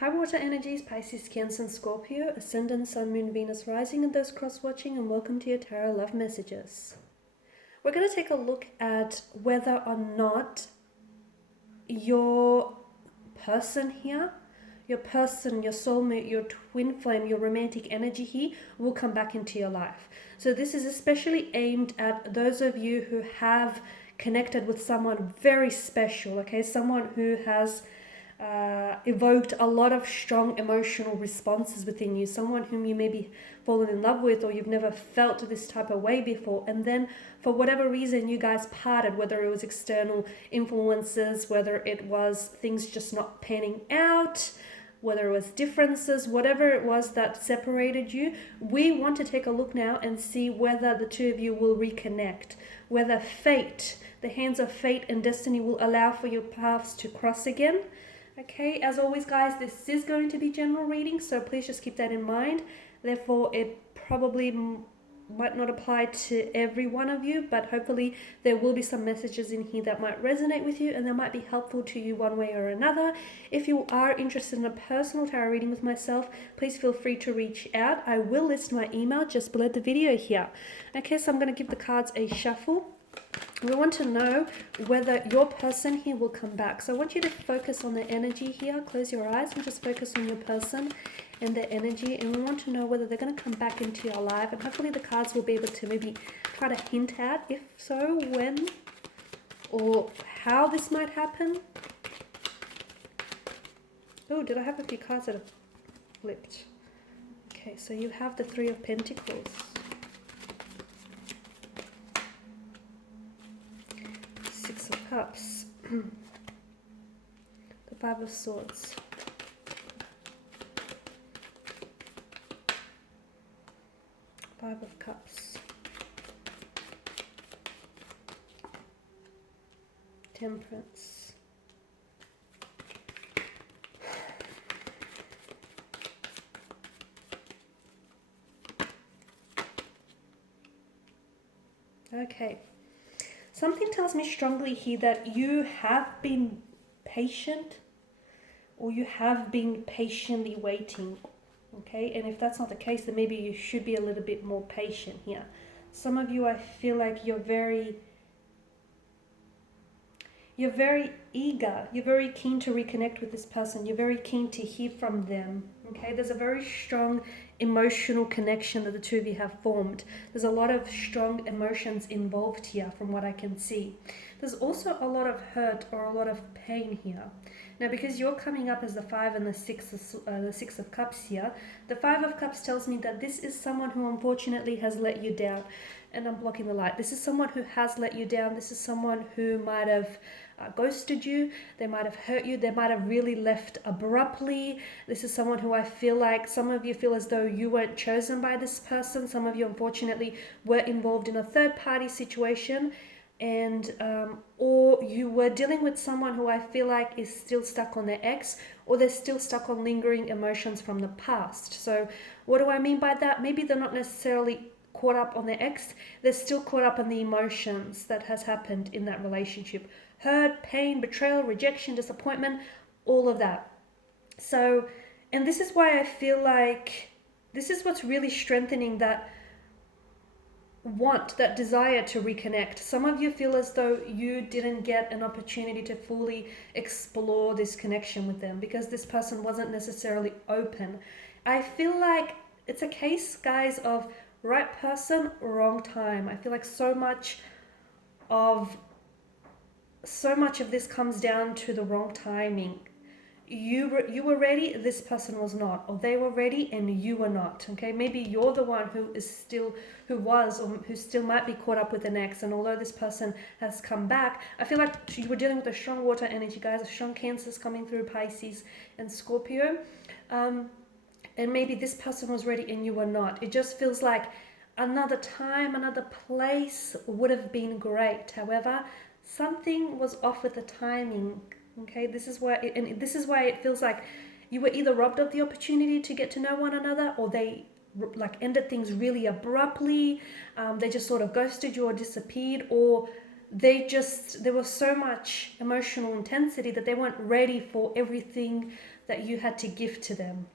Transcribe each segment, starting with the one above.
High water energies, Pisces, Cancer, and Scorpio, Ascendant, Sun, Moon, Venus, Rising, and those cross-watching, and welcome to your Tarot Love Messages. We're going to take a look at whether or not your person here, your person, your soulmate, your twin flame, your romantic energy here will come back into your life. So this is especially aimed at those of you who have connected with someone very special, okay? Someone who has evoked a lot of strong emotional responses within you, someone whom you maybe fallen in love with or you've never felt this type of way before, and then for whatever reason you guys parted, whether it was external influences, whether it was things just not panning out, whether it was differences, whatever it was that separated you. We want to take a look now and see whether the two of you will reconnect, whether fate, the hands of fate and destiny will allow for your paths to cross again. Okay, as always guys, this is going to be general reading, so please just keep that in mind. Therefore, it probably might not apply to every one of you, but hopefully there will be some messages in here that might resonate with you and that might be helpful to you one way or another. If you are interested in a personal tarot reading with myself, please feel free to reach out. I will list my email just below the video here. Okay, so I'm going to give the cards a shuffle. We want to know whether your person here will come back. So I want you to focus on the energy here. Close your eyes and just focus on your person and their energy. And we want to know whether they're going to come back into your life. And hopefully the cards will be able to maybe try to hint at, if so, when or how this might happen. Oh, did I have a few cards that have flipped? Okay, so you have the Three of Pentacles. Six of Cups, the Five of Swords, Five of Cups, Temperance, okay. Something tells me strongly here that you have been patient or you have been patiently waiting, okay? And if that's not the case, then maybe you should be a little bit more patient here. Some of you, I feel like you're very eager, you're very keen to reconnect with this person, you're very keen to hear from them, okay? There's a very strong emotional connection that the two of you have formed. There's a lot of strong emotions involved here from what I can see. There's also a lot of hurt or a lot of pain here. Now, because you're coming up as the Five and the Six of Cups here, the Five of Cups tells me that this is someone who unfortunately has let you down. And I'm blocking the light. This is someone who has let you down. This is someone who might have ghosted you. They might have hurt you. They might have really left abruptly. This is someone who I feel like some of you feel as though you weren't chosen by this person. Some of you unfortunately were involved in a third party situation, and or you were dealing with someone who I feel like is still stuck on their ex, or they're still stuck on lingering emotions from the past. So what do I mean by that? Maybe they're not necessarily caught up on their ex, they're still caught up on the emotions that has happened in that relationship. Hurt, pain, betrayal, rejection, disappointment, all of that. So, and this is why I feel like this is what's really strengthening that want, that desire to reconnect. Some of you feel as though you didn't get an opportunity to fully explore this connection with them because this person wasn't necessarily open. I feel like it's a case, guys, of right person, wrong time. I feel like so much of this comes down to the wrong timing. You were ready, this person was not, or they were ready and you were not. Okay, maybe you're the one who still might be caught up with an ex, and although this person has come back, I feel like you were dealing with a strong water energy, guys, a strong Cancers coming through, Pisces and Scorpio. And maybe this person was ready and you were not. It just feels like another time, another place would have been great. However, something was off with the timing. Okay, this is why it feels like you were either robbed of the opportunity to get to know one another, or they like ended things really abruptly. They just sort of ghosted you or disappeared, or there was so much emotional intensity that they weren't ready for everything that you had to give to them.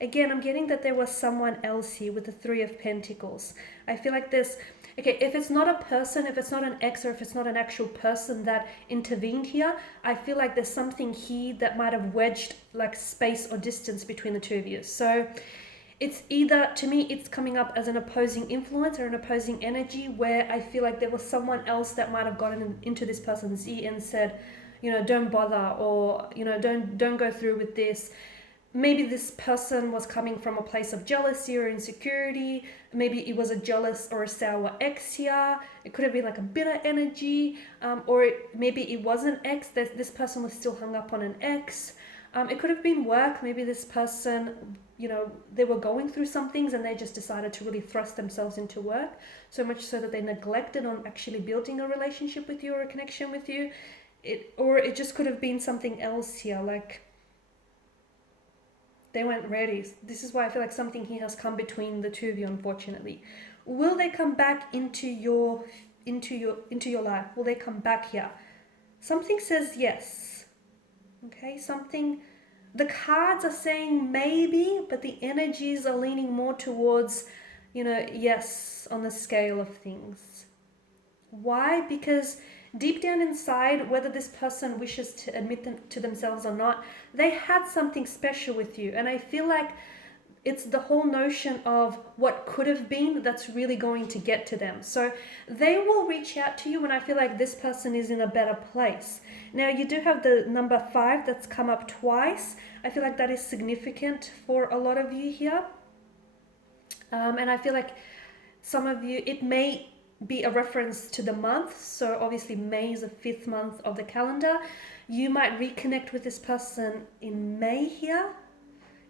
Again, I'm getting that there was someone else here with the Three of Pentacles. I feel like there's, okay, if it's not a person, if it's not an ex, or if it's not an actual person that intervened here, I feel like there's something here that might have wedged like space or distance between the two of you. So it's either, to me, it's coming up as an opposing influence or an opposing energy where I feel like there was someone else that might have gotten into this person's ear and said, you know, don't bother, or, you know, don't go through with this. Maybe this person was coming from a place of jealousy or insecurity. Maybe it was a jealous or a sour ex here. It could have been like a bitter energy, or maybe it was an ex. This person was still hung up on an ex. It could have been work. Maybe this person, you know, they were going through some things and they just decided to really thrust themselves into work, so much so that they neglected on actually building a relationship with you or a connection with you. Or it just could have been something else here, like they weren't ready. This is why I feel like something here has come between the two of you, unfortunately. Will they come back into your life? Will they come back here? Something says yes. Okay, something, the cards are saying maybe, but the energies are leaning more towards, you know, yes, on the scale of things. Why? Because deep down inside, whether this person wishes to admit them to themselves or not, they had something special with you. And I feel like it's the whole notion of what could have been that's really going to get to them. So they will reach out to you when I feel like this person is in a better place. Now, you do have the number 5 that's come up twice. I feel like that is significant for a lot of you here. And I feel like some of you, it may be a reference to the month. So obviously May is the 5th month of the calendar. You might reconnect with this person in May here,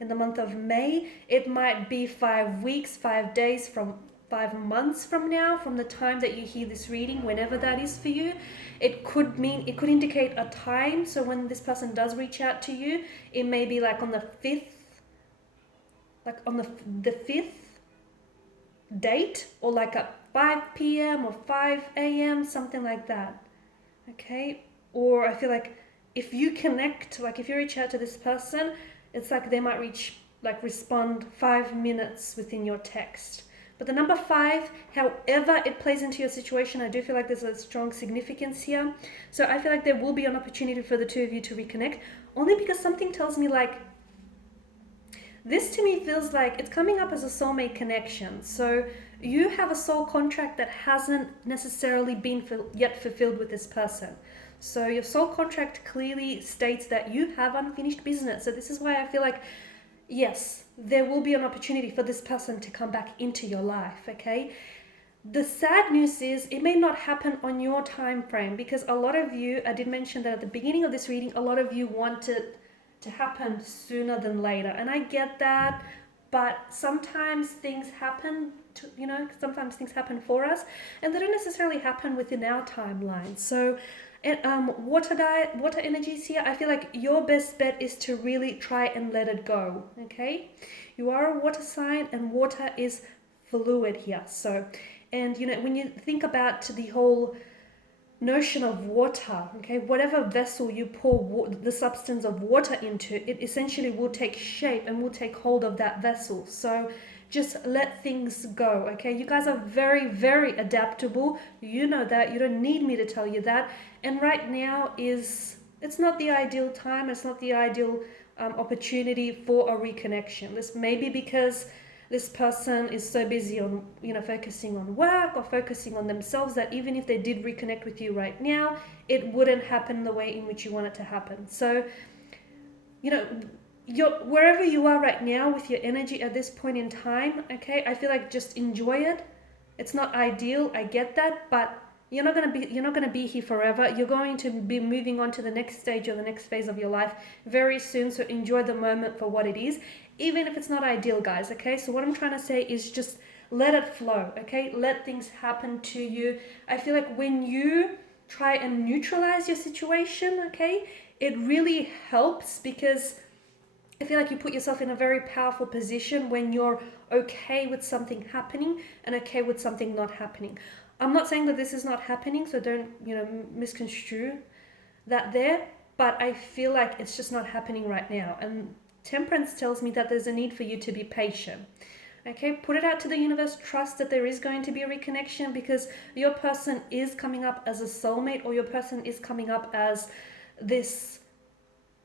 in the month of May. It might be 5 weeks, 5 days, from 5 months from now, from the time that you hear this reading, whenever that is for you. It could indicate a time. So when this person does reach out to you, it may be like on the 5th, like on the 5th date, or like at 5 p.m. or 5 a.m., something like that. Okay? Or I feel like if you connect, like if you reach out to this person, it's like they might respond 5 minutes within your text. But the number 5, however it plays into your situation, I do feel like there's a strong significance here. So I feel like there will be an opportunity for the two of you to reconnect, only because something tells me like, this to me feels like it's coming up as a soulmate connection. So you have a soul contract that hasn't necessarily been yet fulfilled with this person. So your soul contract clearly states that you have unfinished business. So this is why I feel like, yes, there will be an opportunity for this person to come back into your life, okay? The sad news is it may not happen on your time frame, because a lot of you, I did mention that at the beginning of this reading, a lot of you wanted to happen sooner than later, and I get that, but sometimes things happen sometimes things happen for us, and they don't necessarily happen within our timeline. So water energies here, I feel like your best bet is to really try and let it go. Okay, you are a water sign, and water is fluid here. So, and when you think about the whole notion of water, okay, whatever vessel you pour the substance of water into, it essentially will take shape and will take hold of that vessel. So just let things go, okay? You guys are very, very adaptable. You know that. You don't need me to tell you that. And right now it's not the ideal time. It's not the ideal opportunity for a reconnection. This may be because this person is so busy on, focusing on work or focusing on themselves, that even if they did reconnect with you right now, it wouldn't happen the way in which you want it to happen. So, wherever you are right now with your energy at this point in time, okay, I feel like just enjoy it. It's not ideal, I get that, but you're not gonna be here forever. You're going to be moving on to the next stage or the next phase of your life very soon. So enjoy the moment for what it is, even if it's not ideal, guys. Okay, so what I'm trying to say is just let it flow. Okay, let things happen to you. I feel like when you try and neutralize your situation, okay, it really helps, because I feel like you put yourself in a very powerful position when you're okay with something happening and okay with something not happening. I'm not saying that this is not happening, so don't, misconstrue that there, but I feel like it's just not happening right now. And Temperance tells me that there's a need for you to be patient. Okay, put it out to the universe. Trust that there is going to be a reconnection, because your person is coming up as a soulmate, or your person is coming up as this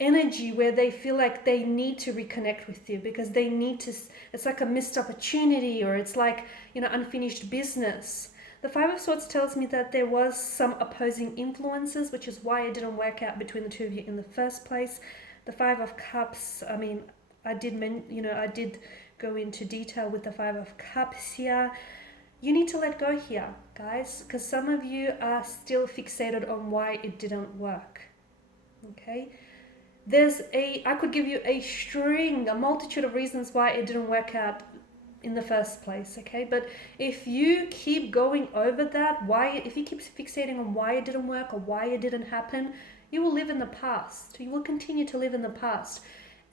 energy where they feel like they need to reconnect with you, because they need to, it's like a missed opportunity, or it's like, unfinished business. The Five of Swords tells me that there was some opposing influences, which is why it didn't work out between the two of you in the first place. The Five of Cups, I did go into detail with the Five of Cups here. You need to let go here, guys, because some of you are still fixated on why it didn't work. Okay? I could give you a multitude of reasons why it didn't work out in the first place, okay? But if you keep going over that, if you keep fixating on why it didn't work or why it didn't happen, you will live in the past. You will continue to live in the past.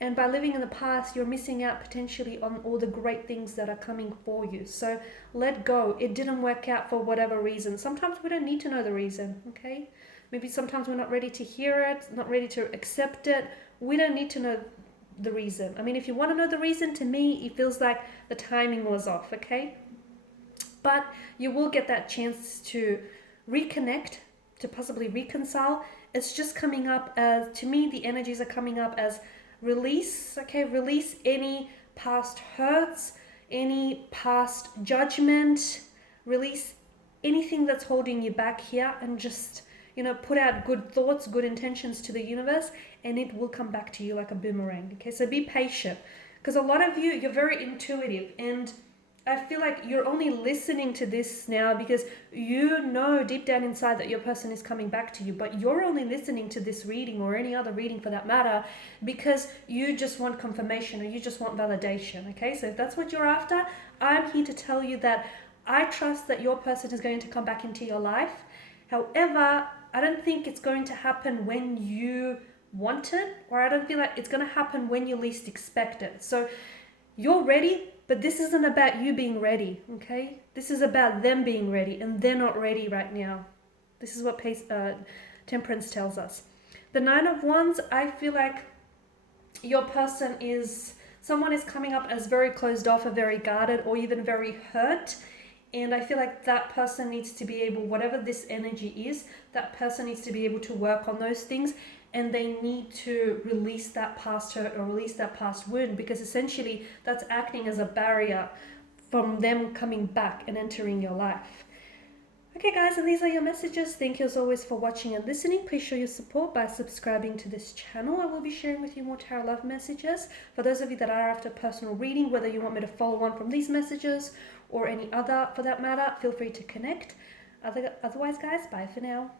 And by living in the past, you're missing out potentially on all the great things that are coming for you. So let go. It didn't work out for whatever reason. Sometimes we don't need to know the reason, okay? Maybe sometimes we're not ready to hear it, not ready to accept it. We don't need to know the reason. If you want to know the reason, to me, it feels like the timing was off, okay? But you will get that chance to reconnect, to possibly reconcile. It's just coming up as, to me, the energies are coming up as release, okay? Release any past hurts, any past judgment, release anything that's holding you back here, and just, put out good thoughts, good intentions to the universe, and it will come back to you like a boomerang, okay? So be patient, because a lot of you, you're very intuitive, and I feel like you're only listening to this now because you know deep down inside that your person is coming back to you, but you're only listening to this reading, or any other reading for that matter, because you just want confirmation, or you just want validation, okay? So if that's what you're after, I'm here to tell you that I trust that your person is going to come back into your life. However, I don't think it's going to happen when you want it, or I don't feel like it's going to happen when you least expect it. So you're ready, but this isn't about you being ready, okay? This is about them being ready, and they're not ready right now. This is what Temperance tells us. The Nine of Wands, I feel like your person someone is coming up as very closed off, or very guarded, or even very hurt. And I feel like that person needs to be able, whatever this energy is, that person needs to be able to work on those things, and they need to release that past hurt or release that past wound, because essentially that's acting as a barrier from them coming back and entering your life. Okay guys, and these are your messages. Thank you as always for watching and listening. Please show your support by subscribing to this channel. I will be sharing with you more tarot love messages. For those of you that are after personal reading, whether you want me to follow on from these messages or any other for that matter, feel free to connect. Otherwise guys, bye for now.